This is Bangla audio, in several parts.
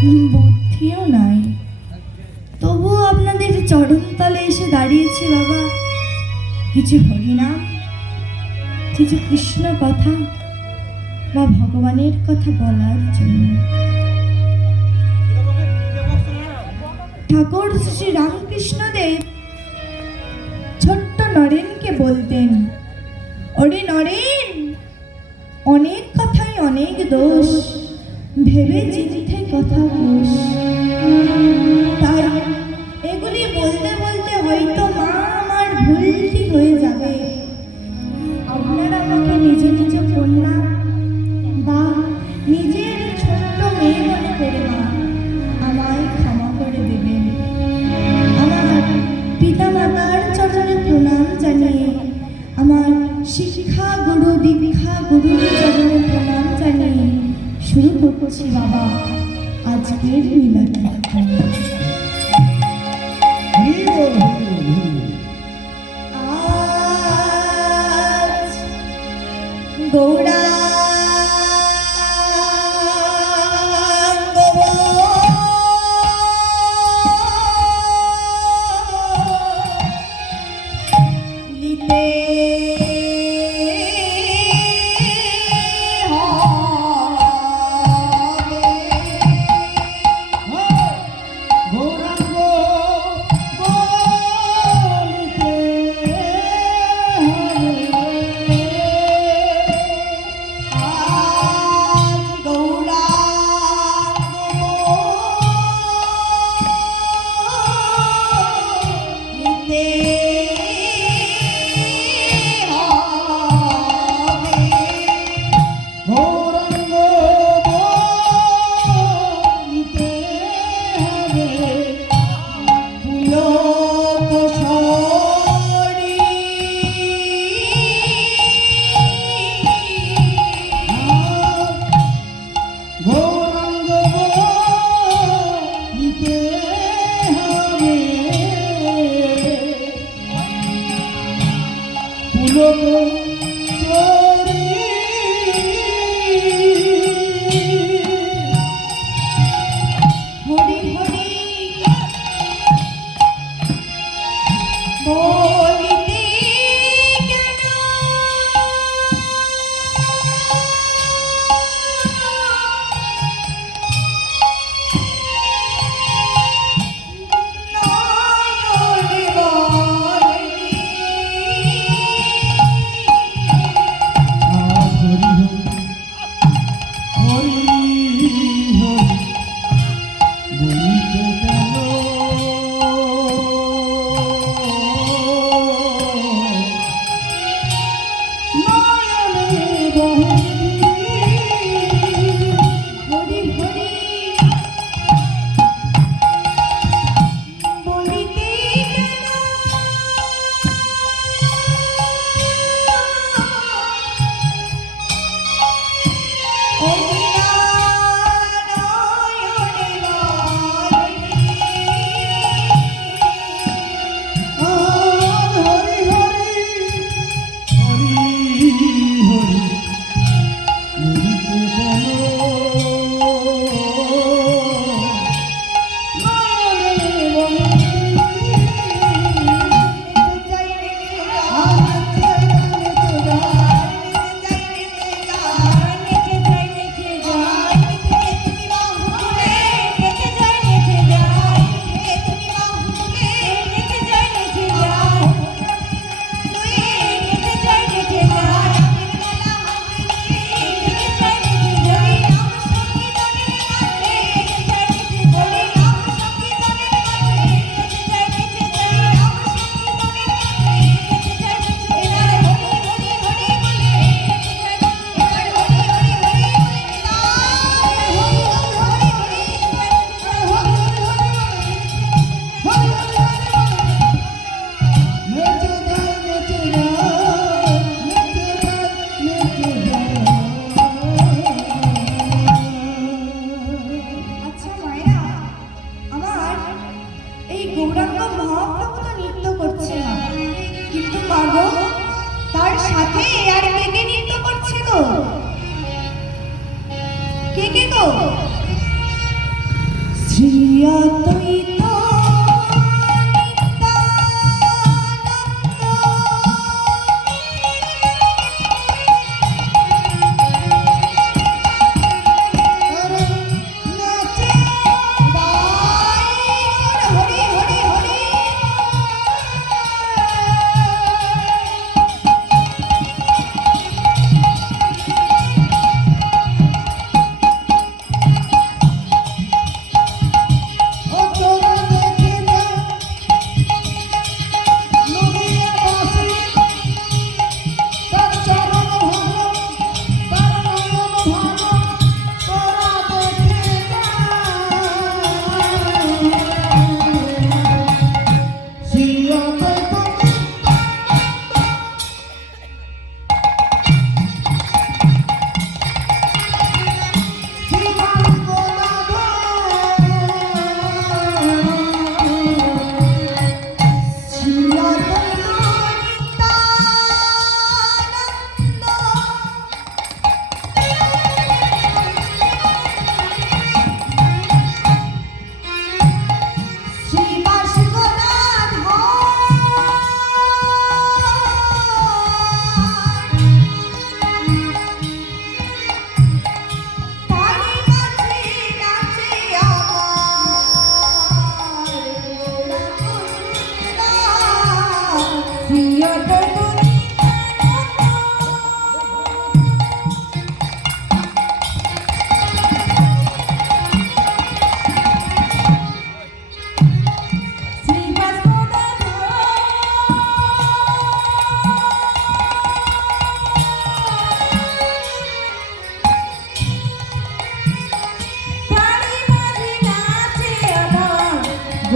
বুদ্ধিও নাই, তবুও আপনাদের চরণতলে এসে দাঁড়িয়েছি বাবা, কিছু হরিনাম, কিছু কৃষ্ণ কথা বা ভগবানের কথা বলার জন্য। ঠাকুর শ্রী রামকৃষ্ণদেব ছোট্ট নরেনকে বলতেন, ওরে নরেন, অনেক কথাই অনেক দোষ, ভেবে চিন্তে কথা কোষ। তাই এগুলি বলতে বলতে হয়তো মা আমার ভুলটি হয়ে যাবে। আপনারা আমাকে নিজ নিজ কন্যা বা নিজের ছোট্ট মেয়ে মনে করে মা আমায় ক্ষমা করে দেবেন। আমার পিতা মাতার চরণে প্রণাম জানিয়ে, আমার শিক্ষা গুরু দীক্ষা গুরুর চরণে প্রণাম জানিয়ে শুরু করছি বাবা আজকের লীলাটা। আজ গৌরা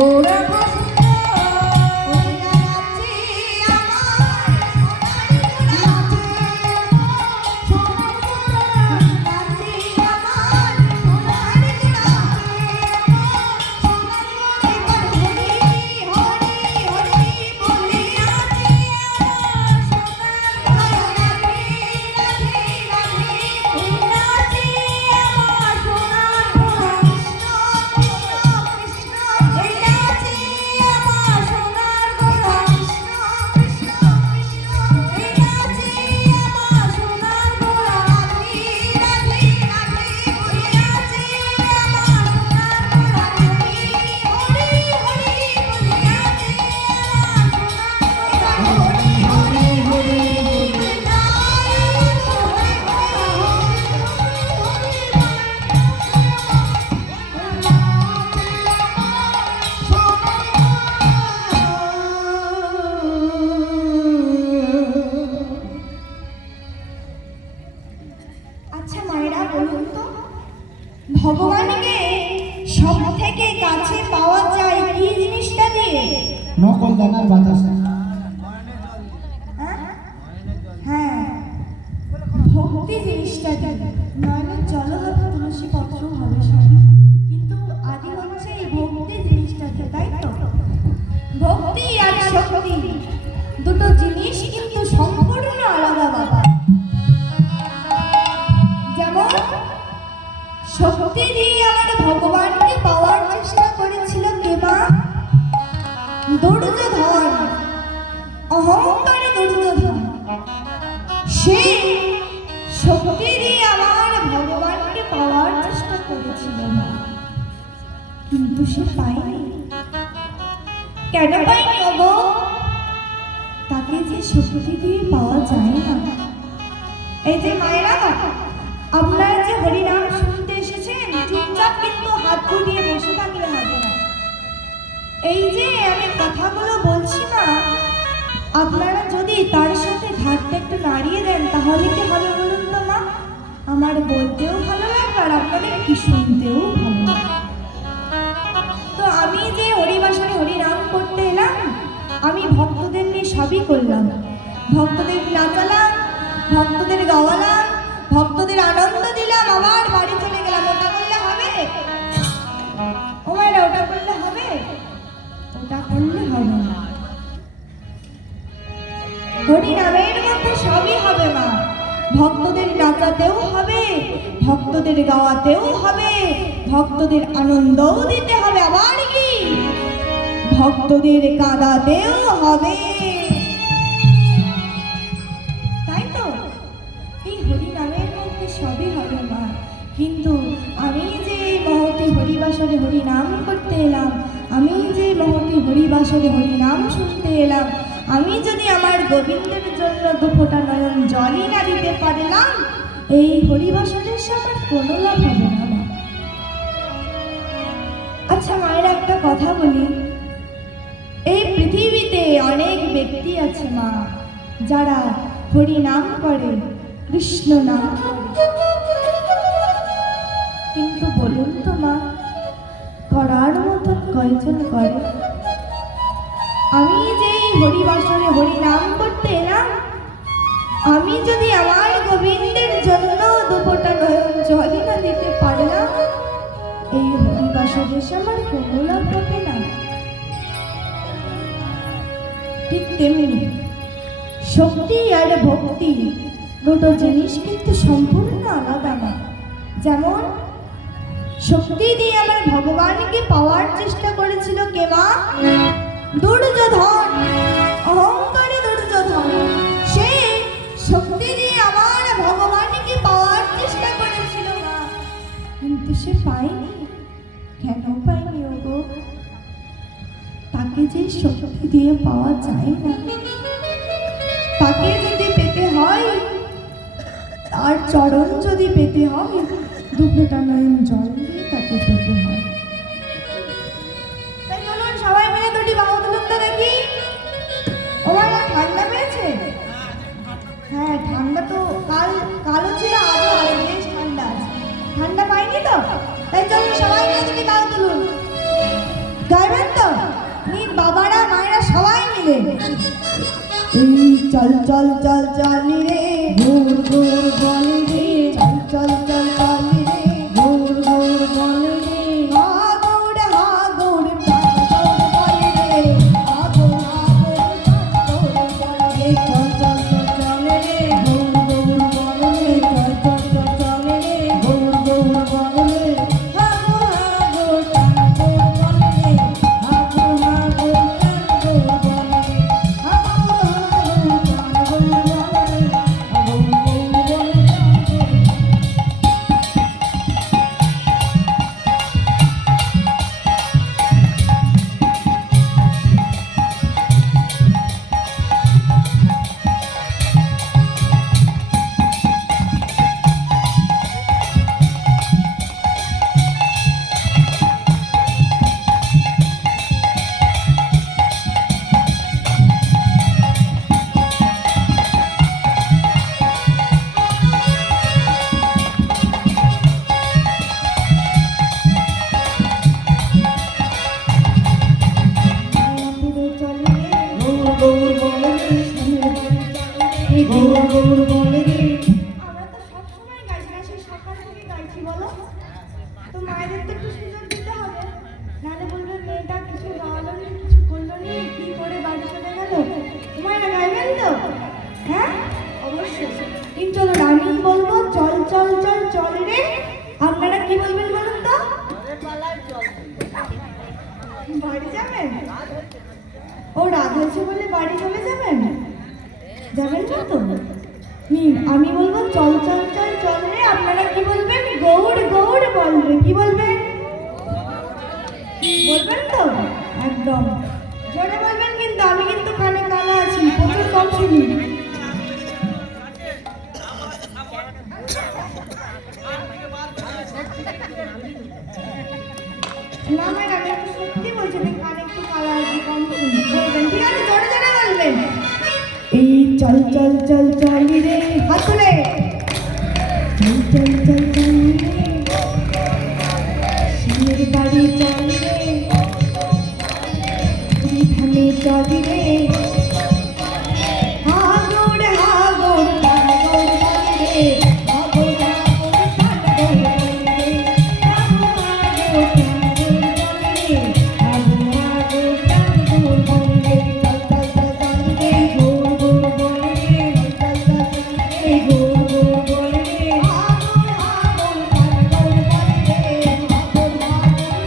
গৌরাঙ্গ ভগবানকে সব থেকে কাছে পাওয়া যায় কি জিনিসটা দিয়ে? নকল দানার বাতাস। হ্যাঁ, ভক্তি জিনিসটা দিয়ে। নয়নের জল হবে, তুলসী পত্র হবে শাড়ি, কিন্তু আদি হচ্ছে এই ভক্তি জিনিসটা দিয়ে, তাই তো? ভক্তি আর শক্তি দুটো জিনিস কিন্তু সম্পূর্ণ আলাদা বাবা। যেমন শক্তি দিয়ে আমার ভগবানকে পাওয়ার চেষ্টা করেছিল কে মা? দুর্যোধন, অহংকারে দুর্যোধন। সে শক্তি দিয়ে আমার ভগবানকে পাওয়ার চেষ্টা করেছিল না, কিন্তু সে পায়নি। কেন পায়নি গো? তাকে যে শক্তি দিয়ে পাওয়া যায় না। এই যে মায়েরা, আপনারা যে হরিনাম শুনতে এসেছেন, চুপচাপ কিন্তু হাত গুটিয়ে বসে থাকলে হবে না। এই যে আমি কথাগুলো বলছি না, আপনারা যদি তার সাথে ঘাটটা একটু নাড়িয়ে দেন তাহলে কি হবে বলুন তো মা? আমার বলতেও ভালো লাগবে আর আপনাদের কি শুনতেও ভালো লাগবে। তো আমি যে হরিবাসরে হরিনাম করতে এলাম, আমি ভক্তদের নিয়ে সবই করলাম। ভক্তদের নাচালাম, ভক্তদের গাওয়ালাম, ভক্তদের আনন্দ দিলাম, আবার বাড়ি চলে গেলাম। ওটা করলে হবে? ও মায়েরা, ওটা করলে হবে? ওটা করলে হবে না। হরিনামের মধ্যে সবই হবে মা। ভক্তদের নাচাতেও হবে, ভক্তদের গাওয়াতেও হবে, ভক্তদের আনন্দও দিতে হবে, আবার কি ভক্তদের কাঁদাতেও হবে, তাই তো? এই হরিনামের মধ্যে সবই হবে মা। কিন্তু আমি যে মহতি হরিবাসরে হরিনাম করতে এলাম, আমি যে মহতি হরিবাসরে হরিনাম শুনতে এলাম, আমি যদি আমার গোবিন্দের জন্য দুফোঁটা নয়ন জলই না দিতে পারলাম, এই হরিবাসরের সাথে কোনো লাভ হবে না মা। আচ্ছা মায়ের একটা কথা বলি, এই পৃথিবীতে অনেক ব্যক্তি আছে মা যারা হরিনাম করে, কৃষ্ণ নাম করে, কিন্তু বলুন তো মা, করার মতন কয়জন করে? আমি যে হরিবাসরে হরিনাম করতে এলাম, আমি যদি আমার গোবিন্দের জন্য দুফোঁটা নয়ন জলই না দিতে পারলাম, এই হরিবাসরে আমার কোনো লাভ হবে না। ঠিক তেমনি শক্তি আর ভক্তি দুটো জিনিস কিন্তু সম্পূর্ণ আলাদা না। যেমন শক্তি দিয়ে আমার ভগবানকে পাওয়ার চেষ্টা করেছিল কে মা? দুর্যোধন, অহংকারী দুর্যোধন। সে শক্তি দিয়ে আমার ভগবানকে পাওয়ার চেষ্টা করেছিল মা, কিন্তু সে পায়নি। কেন পায়নি ওগো? তাকে যে শক্তি দিয়ে পাওয়া যায় না, তাকে যদি পেতে হয়, তার চরণ যদি পেতে হয়, দুফোঁটা নয়ন জল দিয়ে তাকে পেতে হয়। তাই চলুন সবাই মিলে দুটি বাহু তুলুন তো দেখি। ও বাবা, ঠান্ডা পেয়েছে? হ্যাঁ, ঠান্ডা তো কালও ছিল, আজও আছে, বেশ ঠান্ডা আছে। ঠান্ডা পাইনি তো? তাই চলুন সবাই মিলে দুটি বাহু তুলুন। গাইবেন তো? বলবে এই চল চল চল চলি রে ঘুর ঘুর বলি রে চল চল চল চলি রে ঘুর ঘুর বলি রে হা গৌড় প্রাণ গৌড় বলি রে হা গৌড় প্রাণ গৌড় বলি রে চল চল চল চলে রে ঘুর ঘুর বলি রে চল চল চল চলে রে ঘুর ঘুর বলি রে হা গৌড় প্রাণ গৌড় বলি রে হা গৌড় প্রাণ গৌড় বলি রে হা আমরা তো সবসময় গাইছি, সেই সকাল থেকে গাইছি বলো তো মায়েদের তো একটু সুযোগ দিতে হবে, নাহলে বলবে মেয়েটা কিছু গাওয়ালো নি, কিছু করলো নি, কি করে বাড়ি চলে গেল। মায়েরা গাইবেন তো? হ্যাঁ অবশ্যই। কিন্তু চলো আমি বলবো চল চল চল চল রে, আপনারা কি বলবেন বলুন তো? বাড়ি যাবেন? ও রাত হয়েছে বলে বাড়ি চলে যাবেন? যাবেন না তো? আমি বলবো চল চল চল চল রে, আপনারা কি বলবেন? গৌড় গৌড় বলবে। কি বলবেন? বলবেন তো? একদম জোরে বলবেন, কিন্তু আমি কিন্তু কানে কালা আছি, প্রচুর কম শুনি। না ম্যাডাম, আমি একটু সত্যি বলছি, আমি কানে একটু কালা আছি, কম শুনি। বলবেন, ঠিক আছে, জোরে জোরে বলবেন। এই চল চল চল চলি রে, হাত তুলে চল চল চল চলি রে, শিবের বাড়ি চলি রে, ধামে চলি রে, হা গৌড় প্রাণ গৌড় বলি রে, হা গৌড় প্রাণ গৌড় বলি রে, হা গৌড় প্রাণ গৌড় বলি রে, হা গৌড় প্রাণ গৌড় বলি রে। চল চল চল চলি রে, গৌড় গৌড় বলি রে, চল চল চল চলি রে, গৌড় গৌড় বলি রে, হা গৌড় প্রাণ গৌড় বলি রে, হা গৌড়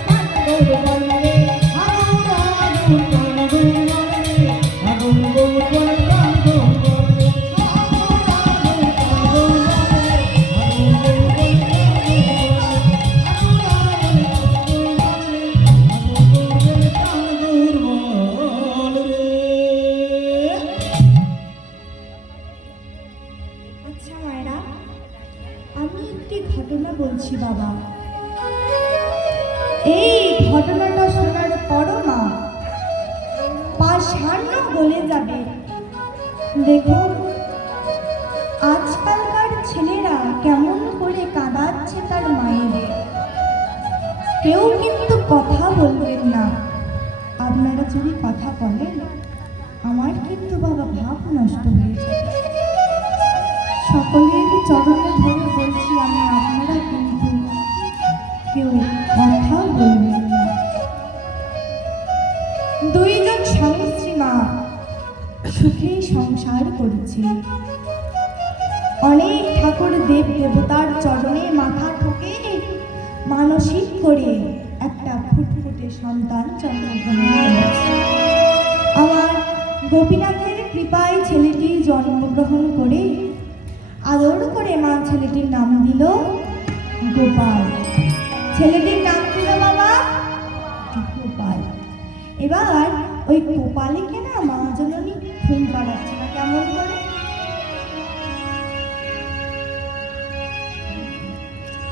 প্রাণ গৌড় বলি রে, হা গৌড় প্রাণ গৌড় বলি রে, হা গৌড় গৌড় প্রাণ গৌড় বলি রে, আচ্ছা মায়েরা, আমি একটি ঘটনা বলছি বাবা। এই ঘটনাটা শোনার পরও না পাষাণ্য গলে যাবে। দেখুন আজকালকার ছেলেরা কেমন করে কাঁদাচ্ছে তার মায়েদের, কেউ কিন্তু কথা বলবেন না। আপনারা যদি কথা বলেন আমার কিন্তু বাবা ভাব নষ্ট হয়ে যাবে। সকলের চরণে ধরে বলছি আমি, আপনারা কিন্তু কেউ কথা বলবেন না। দুইজন স্বামী স্ত্রী মা সুখে সংসার করেছে, অনেক ঠাকুর দেব দেবতার চরণে মাথা ঠুকে মানসিক করে একটা ফুটফুটে সন্তান জন্মগ্রহণ করেছে। আমার গোপীনাথের কৃপায় ছেলেটি জন্মগ্রহণ করে আদর করে মা ছেলেটির নাম দিল গোপাল। ছেলেটির নাম দিল বাবা গোপাল। এবার ওই গোপালকে না মা জননী ঘুম পাড়াচ্ছে না, কেমন করে?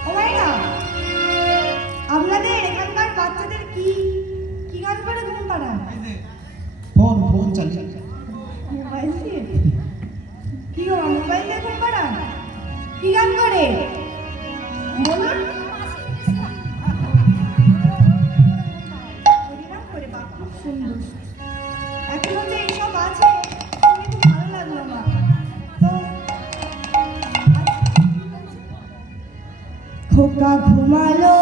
ও ভাইরা, আপনাদের এখানকার বাচ্চাদের কি কি গান করে ঘুম পাড়ান? ফোন চালিয়ে মোবাইল দিয়ে? কি গো, মোবাইল দিয়ে ঘুম পাড়ান? কি গান করে বলুন? হরিনাম করে, বাবা খুব সুন্দর। এখন যে খোকা ঘুমালো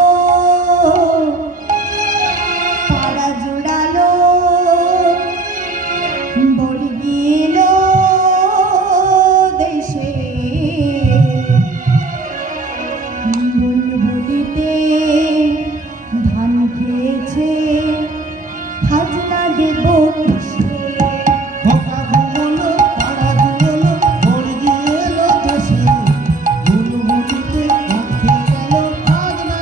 পাড়া জোড়ালো বড়ি গেল দেশে বুলবুলিতে ধান খেয়েছে খাজনা দেব কিসে খোকা ঘুমোলো পাড়া জুড়োলো ভোর গিয়ে এলো দেশে বুলবুলিতে গান খেয়ে গেল খাজনা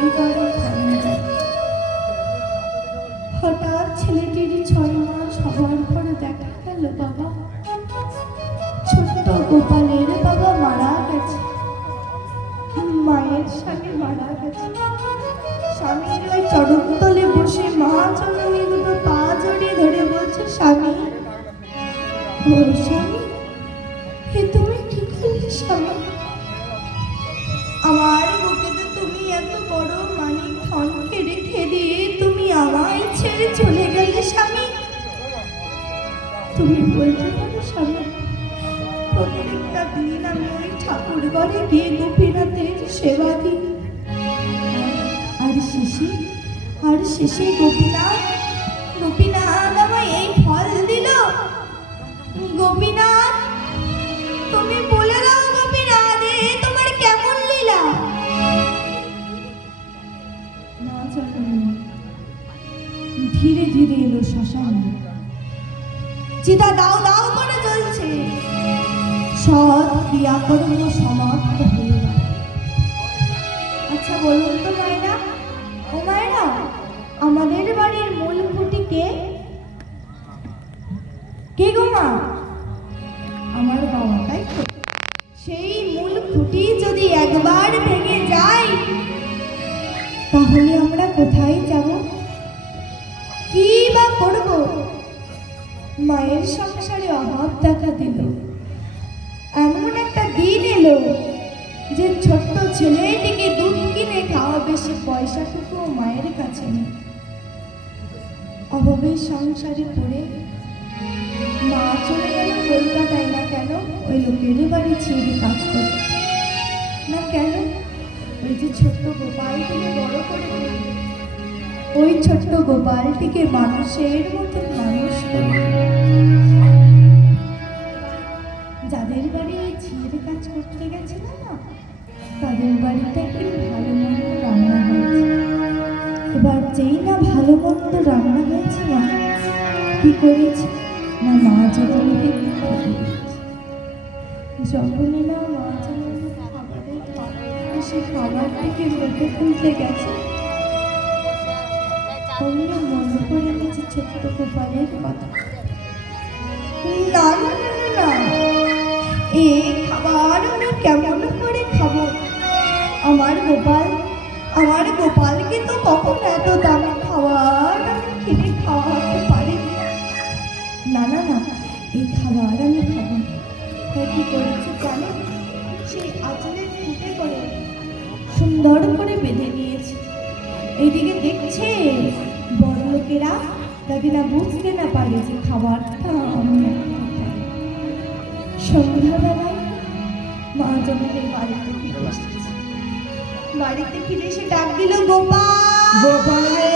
হৃদয় ভাঙা। হঠাৎ ছেলেটির 6 মাস হওয়ার পরে দেখা গেল বাবা, ছোট্ট গোপালের বাবা মারা গেছে। মায়ের স্বামী মারা গেছে। স্বামীর ওই চরণতলে বসে মা জননী দুটো পা জড়িয়ে ধরে বলছে, স্বামী, ও স্বামী, হে তুমি কি করলে স্বামী? আমার বুকেতে তুমি এত বড় মানিক ধনকে রেখে দিয়ে তুমি আমায় ছেড়ে চলে গেলে স্বামী। তুমি বলতে পারো স্বামী, প্রত্যেকটা দিন আমি ওই ঠাকুর ঘরে গিয়ে গোপীনাথের সেবা দিই, আর শেষে গোপীনাথ আমায় এই ফল দিল। গোপীনাথ, তুমি বলে দাও গোপীনাথ, এ তোমার কেমন লীলা? না জননী, ধীরে ধীরে এলো শ্মশান, চিতা দাও দাও করে জ্বলছে, সৎ ক্রিয়াকর্ম সমাপ্ত হলো না। আচ্ছা বলুন তো মায়েরা, ও মায়েরা, আমাদের বাড়ির মূল খুঁটি কে? কে গো মা? আমার বাবা, তাই তো? সেই মূল খুঁটি যদি একবার ভেঙে যায়, তাহলে আমরা কোথায় যাব, কি বা করব? মায়ের সংসারে অভাব দেখা দিল। এমন একটা দিন এলো যে ছোট্ট ছেলেটিকে দুধ কিনে খাওয়াবে সে পয়সাটুকুও মায়ের কাছে নেই। অভাবের সংসারে পড়ে মা চলে গেল কলকাতায়। না কেন? ওই লোকের বাড়ি ছেড়ে কাজ করে। না কেন? ওই যে ছোট্ট গোপালটিকে বড় করে দিল, ওই ছোট্ট গোপালটিকে মানুষের মতো মানুষ করে। যাদের বাড়ি ওই ঝিয়ের কাজ করতে গেছিল না, তাদের বাড়িতে একদিন ভালো মন্দ রান্না হয়েছে। এবার যেই না ভালো মন্দ রান্না হয়েছে, না কি করেছে, না মা জননীকে খেতে দিয়েছে। যখনই না মা জননী খাবারের পাত্রে সে খাবারটিকে মুখে তুলতে গেছে, অন্য মনে পড়ে গেছে ছোট্ট গোপালের কথা। না না না না না, এই খাবার আমি কেমন করে খাবো? আমার গোপালকে তো কখনো এত দামি খাবার আমি কিনে খাওয়াতে পারি না। না না, এই খাবার আমি খাবো না। তাই কি করেছে জানো? সেই আঁচলের ফুটে করে সুন্দর করে বেঁধে নিয়েছে। এইদিকে দেখছে বড় লোকেরা, যাতে না বুঝতে না পারে যে খাবারটা আমি সন্ধ্যাবেলায় মা জননীর বাড়িতে ফিরে এসেছে। বাড়িতে ফিরে এসে ডাক দিল, গোপাল।